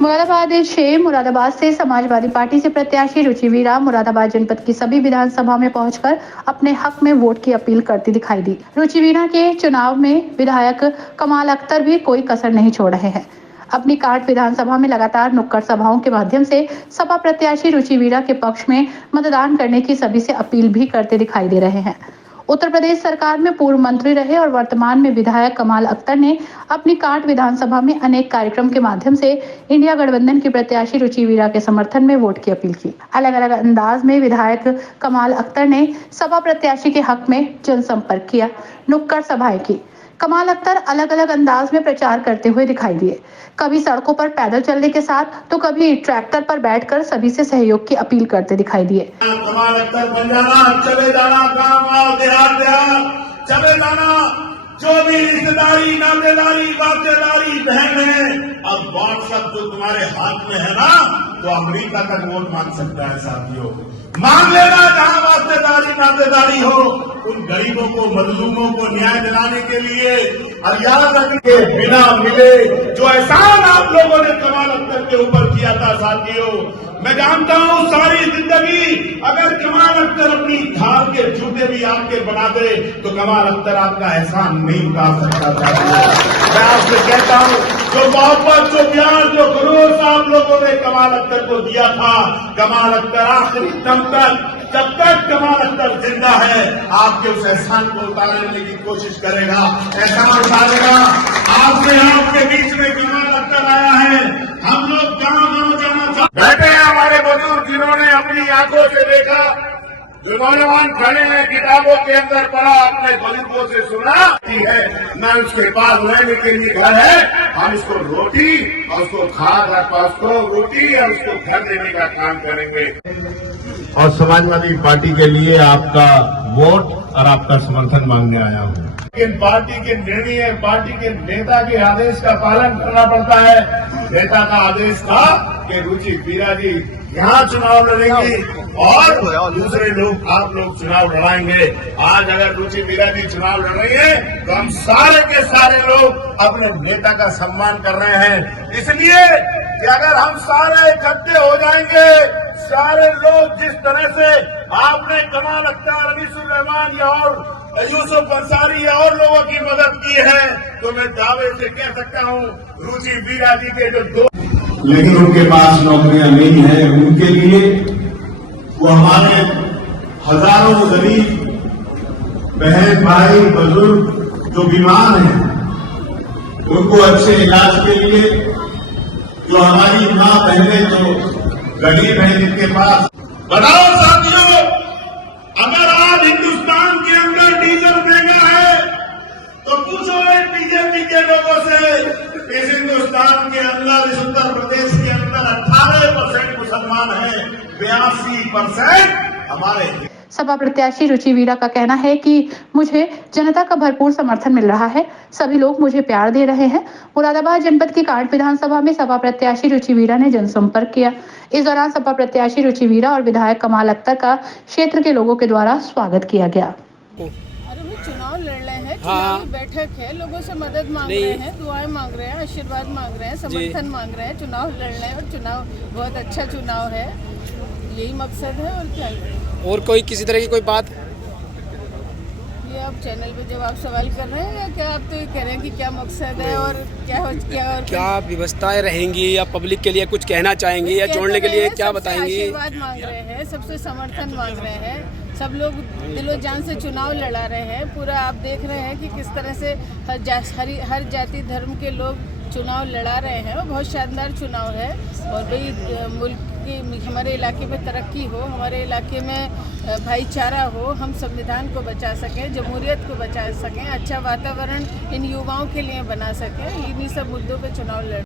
मुरादाबाद से समाजवादी पार्टी से प्रत्याशी रुचि वीरा मुरादाबाद जनपद की सभी विधानसभा में पहुंचकर अपने हक में वोट की अपील करती दिखाई दी। रुचि वीरा के चुनाव में विधायक कमाल अख्तर भी कोई कसर नहीं छोड़ रहे हैं। अपनी काट विधानसभा में लगातार नुक्कड़ सभाओं के माध्यम से सपा प्रत्याशी रुचि वीरा के पक्ष में मतदान करने की सभी से अपील भी करते दिखाई दे रहे हैं। उत्तर प्रदेश सरकार में पूर्व मंत्री रहे और वर्तमान में विधायक कमाल अख्तर ने अपनी काट विधानसभा में अनेक कार्यक्रम के माध्यम से इंडिया गठबंधन की प्रत्याशी रुचि वीरा के समर्थन में वोट की अपील की। अलग अलग अंदाज में विधायक कमाल अख्तर ने सपा प्रत्याशी के हक में जनसंपर्क किया, नुक्कड़ सभाएं की। कमाल अख्तर अलग अलग अंदाज में प्रचार करते हुए दिखाई दिए, कभी सड़कों पर पैदल चलने के साथ तो कभी ट्रैक्टर पर बैठकर सभी से सहयोग की अपील करते दिखाई दिए। कमाल अख्तर बन जाना, चले जाना, गाँव देहात चले जाना, जो भी रिश्तेदारी नातेदारी बातेदारी बहन है, अब व्हाट्सएप जो तुम्हारे हाथ में है ना, तो अमेरिका तक वोट मांग सकता है। साथियों, मांग लेना, जहां वास्तेदारी नातेदारी हो, उन गरीबों को मजलूमों को न्याय दिलाने के लिए। और याद रखिए, बिना मिले जो एहसान आप लोगों ने कमाल अख्तर के ऊपर किया था साथियों, मैं जानता हूं सारी जिंदगी अगर कमाल अख्तर अपनी धार के जूते भी आपके बना दे तो कमाल अख्तर आपका एहसान नहीं उतार सकता था। मैं आपसे कहता हूं, जो मोहब्बत, जो प्यार, जो खलूस आप लोगों ने कमाल अख्तर को दिया था, कमाल अख्तर आखिरी दम तक, जब तक कमाल अख्तर जिंदा है, आपके उस एहसान को उतारने की कोशिश करेगा, एहसान उतारेगा। आपसे आपके बीच में कमाल अख्तर आया है। हम लोग गाँव जाना चाहते, बैठे हैं हमारे बुजुर्ग जिन्होंने अपनी आंखों से देखा, जो नौजवान खड़े हैं, किताबों के अंदर पढ़ा, अपने बुजुर्गों से सुना है, न उसके पास रहने के लिए घर है, हम इसको रोटी और उसको खाद, उसको रोटी और उसको घर देने का काम करेंगे। और समाजवादी पार्टी के लिए आपका वोट और आपका समर्थन मांगने आया हूँ। लेकिन पार्टी के निर्णय, पार्टी के नेता के आदेश का पालन करना पड़ता है। नेता का आदेश था कि रुचि वीरा जी यहाँ चुनाव लड़ेंगे और दूसरे लोग, आप लोग चुनाव लड़ाएंगे। आज अगर रुचि वीरा जी चुनाव लड़ रही है तो हम सारे के सारे लोग अपने नेता का सम्मान कर रहे हैं, इसलिए कि अगर हम सारे इकट्ठे हो जाएंगे, सारे लोग जिस तरह से आपने कमाल अख्तर, अनीसुर रहमान या और यूसुफ अंसारी या और लोगों की मदद की है, तो मैं दावे से कह सकता हूँ रुचि वीरा जी के जो दो, लेकिन उनके पास नौकरियां नहीं है, उनके लिए वो हमारे हजारों गरीब बहन भाई बुजुर्ग जो बीमार हैं, उनको अच्छे इलाज के लिए, जो हमारी माँ बहनें जो गरीब हैं, जिनके पास, बताओ साथियों, अगर आज हिंदुस्तान के अंदर डीजल महंगा है तो पूछो बीजेपी के लोगों से, इस हिंदुस्तान के अंदर, इस उत्तर प्रदेश के अंदर 18% मुसलमान हैं, 82% हमारे। सपा प्रत्याशी रुचि वीरा का कहना है कि मुझे जनता का भरपूर समर्थन मिल रहा है, सभी लोग मुझे प्यार दे रहे हैं। मुरादाबाद जनपद की कांट विधानसभा में सपा प्रत्याशी रुचि वीरा ने जनसंपर्क किया। इस दौरान सपा प्रत्याशी रुचि वीरा और विधायक कमाल अख्तर का क्षेत्र के लोगों के द्वारा स्वागत किया गया। चुनाव लड़ रहे हैं, चुनावी बैठक है, लोगों से मदद मांग रहे हैं, दुआएं मांग रहे हैं, आशीर्वाद मांग रहे हैं, समर्थन मांग रहे हैं, चुनाव लड़ रहे हैं और चुनाव बहुत अच्छा चुनाव है, यही मकसद है। और क्या, और कोई किसी तरह की कोई बात? ये आप चैनल पे जब आप सवाल कर रहे हैं या क्या आप तो ये कह रहे हैं कि क्या मकसद है और क्या व्यवस्थाएं रहेंगी या पब्लिक के लिए कुछ कहना चाहेंगे या जोड़ने के लिए क्या बताएंगे? आशीर्वाद मांग रहे हैं, सबसे समर्थन मांग रहे हैं, सब लोग दिलो जान से चुनाव लड़ा रहे हैं। पूरा आप देख रहे हैं कि किस तरह से हर जाति धर्म के लोग चुनाव लड़ा रहे हैं और बहुत शानदार चुनाव है। और भाई मुल्क की, हमारे इलाके में तरक्की हो, हमारे इलाके में भाईचारा हो, हम संविधान को बचा सकें, जमहूरियत को बचा सकें, अच्छा वातावरण इन युवाओं के लिए बना सकें, इन्हीं सब मुद्दों पे चुनाव लड़